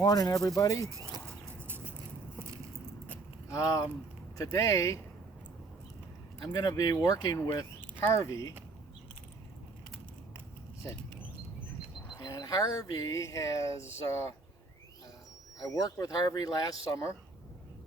Morning, everybody. Today I'm going to be working with Harvey. And Harvey has, I worked with Harvey last summer.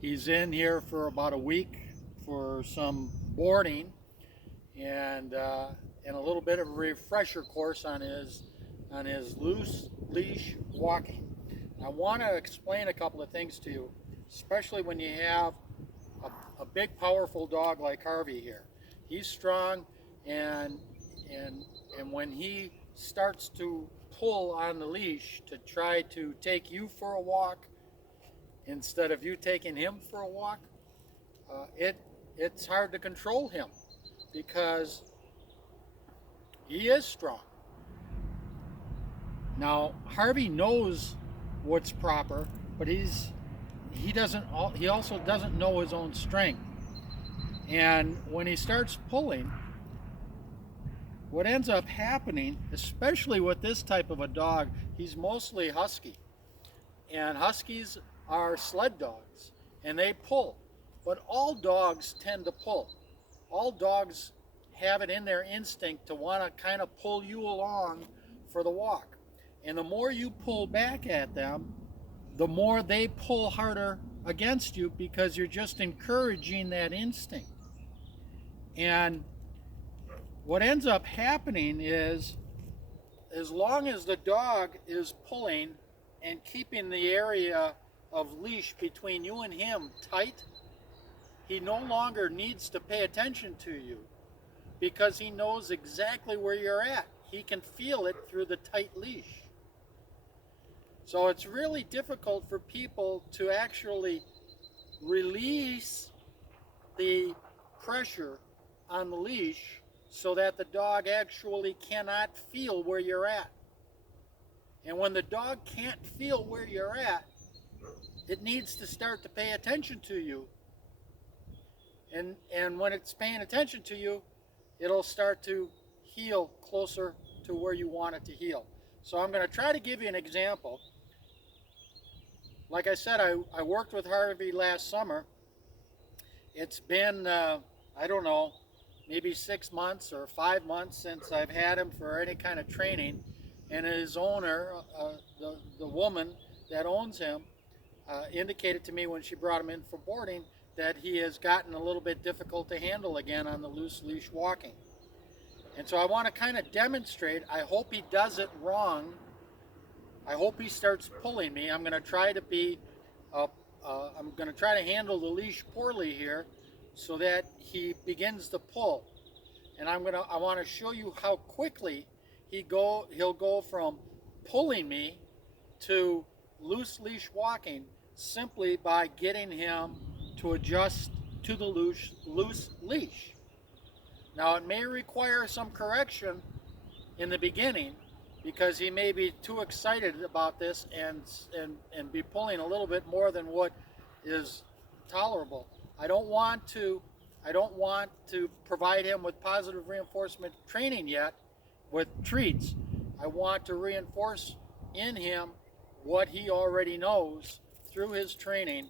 He's in here for about a week for some boarding and a little bit of a refresher course on his loose leash walking. I want to explain a couple of things to you, especially when you have a big, powerful dog like Harvey here. He's strong, and when he starts to pull on the leash to try to take you for a walk instead of you taking him for a walk, it's hard to control him because he is strong. Now, Harvey knows what's proper, but he also doesn't know his own strength. And when he starts pulling, what ends up happening, especially with this type of a dog, he's mostly husky. And huskies are sled dogs, and they pull. But all dogs tend to pull. All dogs have it in their instinct to want to kind of pull you along for the walk. And the more you pull back at them, the more they pull harder against you because you're just encouraging that instinct. And what ends up happening is, as long as the dog is pulling and keeping the area of leash between you and him tight, he no longer needs to pay attention to you because he knows exactly where you're at. He can feel it through the tight leash. So it's really difficult for people to actually release the pressure on the leash so that the dog actually cannot feel where you're at. And when the dog can't feel where you're at, it needs to start to pay attention to you. And when it's paying attention to you, it'll start to heel closer to where you want it to heel. So I'm going to try to give you an example. Like I said, I worked with Harvey last summer. It's been, I don't know, maybe 6 months or 5 months since I've had him for any kind of training. And his owner, the woman that owns him, indicated to me when she brought him in for boarding that he has gotten a little bit difficult to handle again on the loose leash walking. And so I want to kind of demonstrate. I hope he does it wrong. I hope he starts pulling me. I'm going to try to handle the leash poorly here so that he begins to pull. And I want to show you how quickly he'll go from pulling me to loose leash walking simply by getting him to adjust to the loose leash. Now, it may require some correction in the beginning, because he may be too excited about this and be pulling a little bit more than what is tolerable. I don't want to provide him with positive reinforcement training yet with treats. I want to reinforce in him what he already knows through his training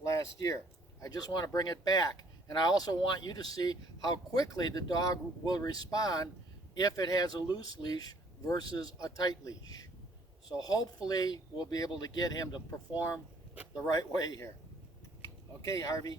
last year. I just want to bring it back. And I also want you to see how quickly the dog will respond if it has a loose leash versus a tight leash. So hopefully we'll be able to get him to perform the right way here. Okay, Harvey.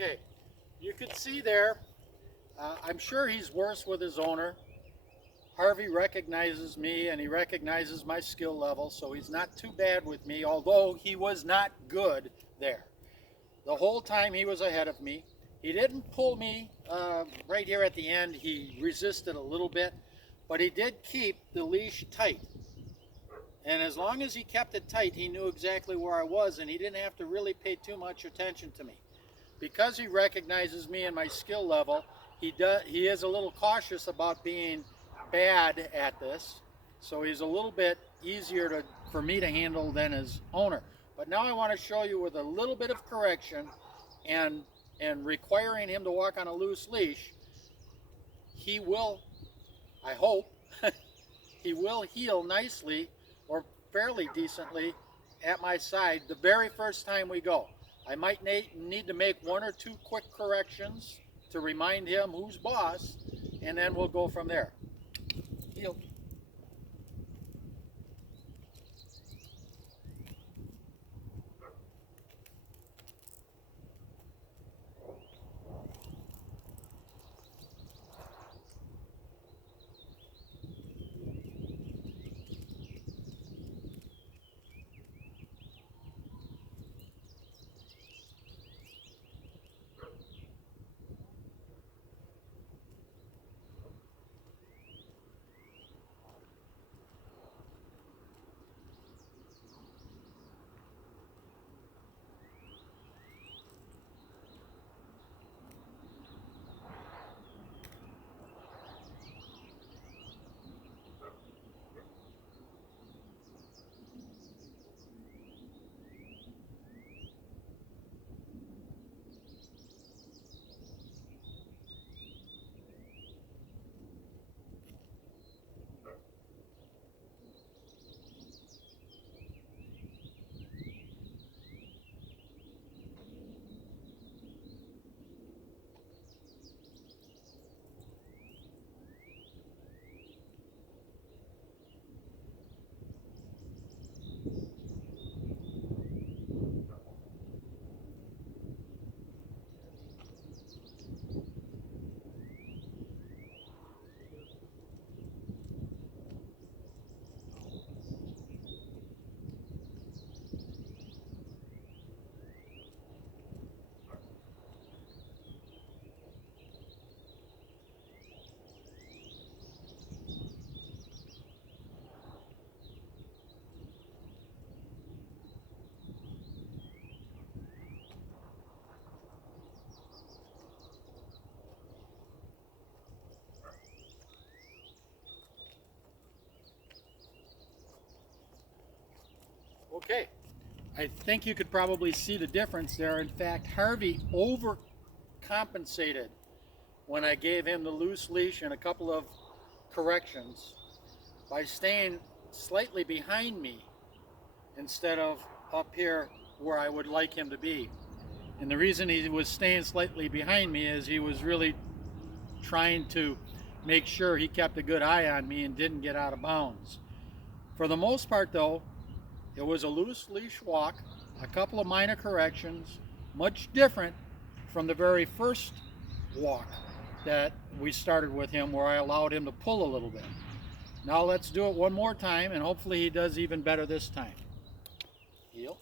Okay, you can see there, I'm sure he's worse with his owner. Harvey recognizes me and he recognizes my skill level, so he's not too bad with me, although he was not good there. The whole time he was ahead of me. He didn't pull me right here at the end. He resisted a little bit, but he did keep the leash tight. And as long as he kept it tight, he knew exactly where I was, and he didn't have to really pay too much attention to me. Because he recognizes me and my skill level, he is a little cautious about being bad at this, so he's a little bit easier for me to handle than his owner. But now I want to show you with a little bit of correction and requiring him to walk on a loose leash, he will, I hope, he will heel nicely or fairly decently at my side the very first time we go. I might need to make one or two quick corrections to remind him who's boss, and then we'll go from there. Heel. Okay, I think you could probably see the difference there. In fact, Harvey overcompensated when I gave him the loose leash and a couple of corrections by staying slightly behind me instead of up here where I would like him to be. And the reason he was staying slightly behind me is he was really trying to make sure he kept a good eye on me and didn't get out of bounds. For the most part though, it was a loose leash walk, a couple of minor corrections, much different from the very first walk that we started with him where I allowed him to pull a little bit. Now let's do it one more time and hopefully he does even better this time. Heel.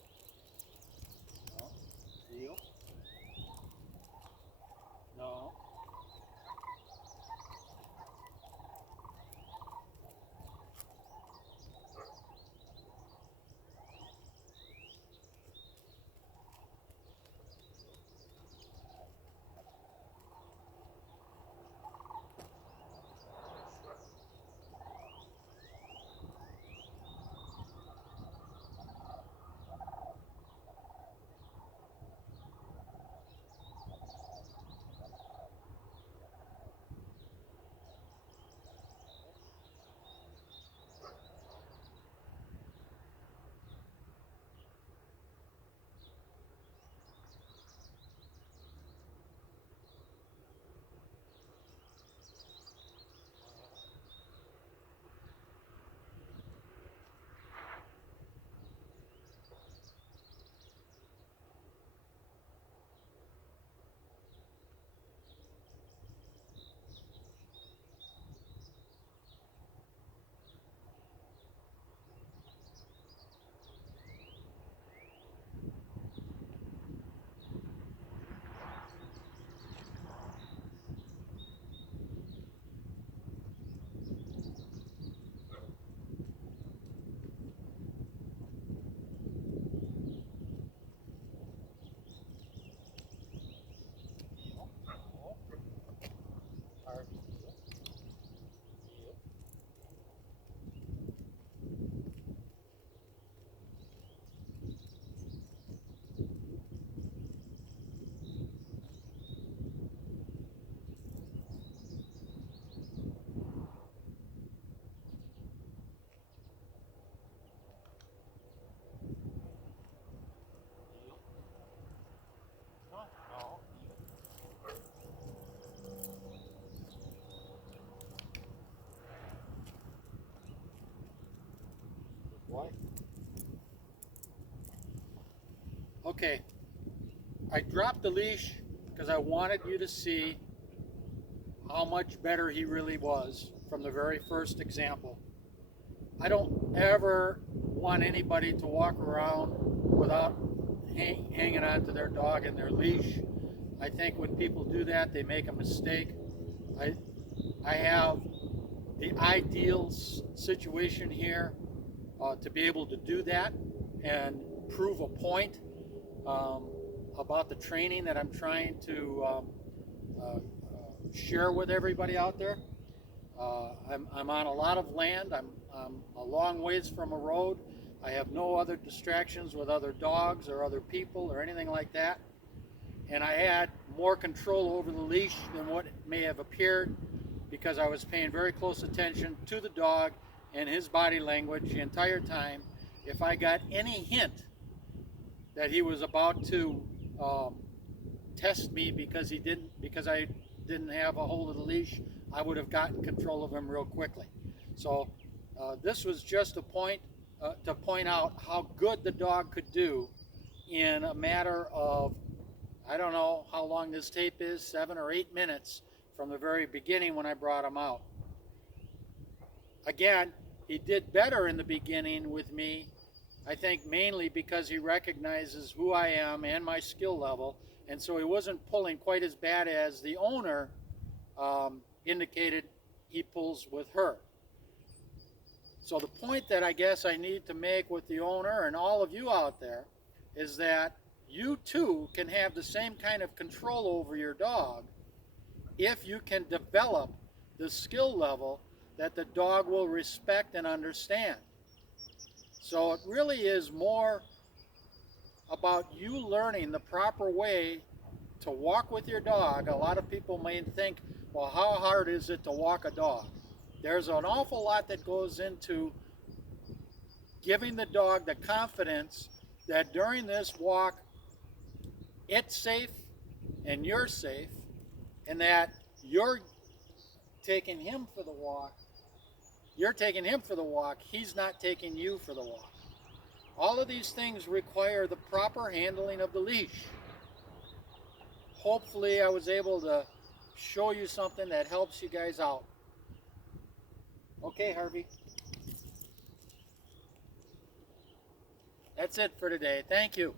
No. Heel. No. Why? Okay, I dropped the leash because I wanted you to see how much better he really was from the very first example. I don't ever want anybody to walk around without hanging on to their dog and their leash. I think when people do that, they make a mistake. I have the ideal situation here to be able to do that and prove a point about the training that I'm trying to share with everybody out there. I'm on a lot of land. I'm a long ways from a road. I have no other distractions with other dogs or other people or anything like that. And I had more control over the leash than what may have appeared because I was paying very close attention to the dog and his body language the entire time. If I got any hint that he was about to test me because I didn't have a hold of the leash, I would have gotten control of him real quickly. So this was just a point to point out how good the dog could do in a matter of, I don't know how long this tape is, 7 or 8 minutes from the very beginning when I brought him out. Again, he did better in the beginning with me, I think mainly because he recognizes who I am and my skill level, and so he wasn't pulling quite as bad as the owner indicated he pulls with her. So the point that I guess I need to make with the owner and all of you out there is that you too can have the same kind of control over your dog if you can develop the skill level that the dog will respect and understand. So it really is more about you learning the proper way to walk with your dog. A lot of people may think, well, how hard is it to walk a dog? There's an awful lot that goes into giving the dog the confidence that during this walk, it's safe and you're safe, and that you're taking him for the walk. You're taking him for the walk. He's not taking you for the walk. All of these things require the proper handling of the leash. Hopefully I was able to show you something that helps you guys out. Okay, Harvey. That's it for today. Thank you.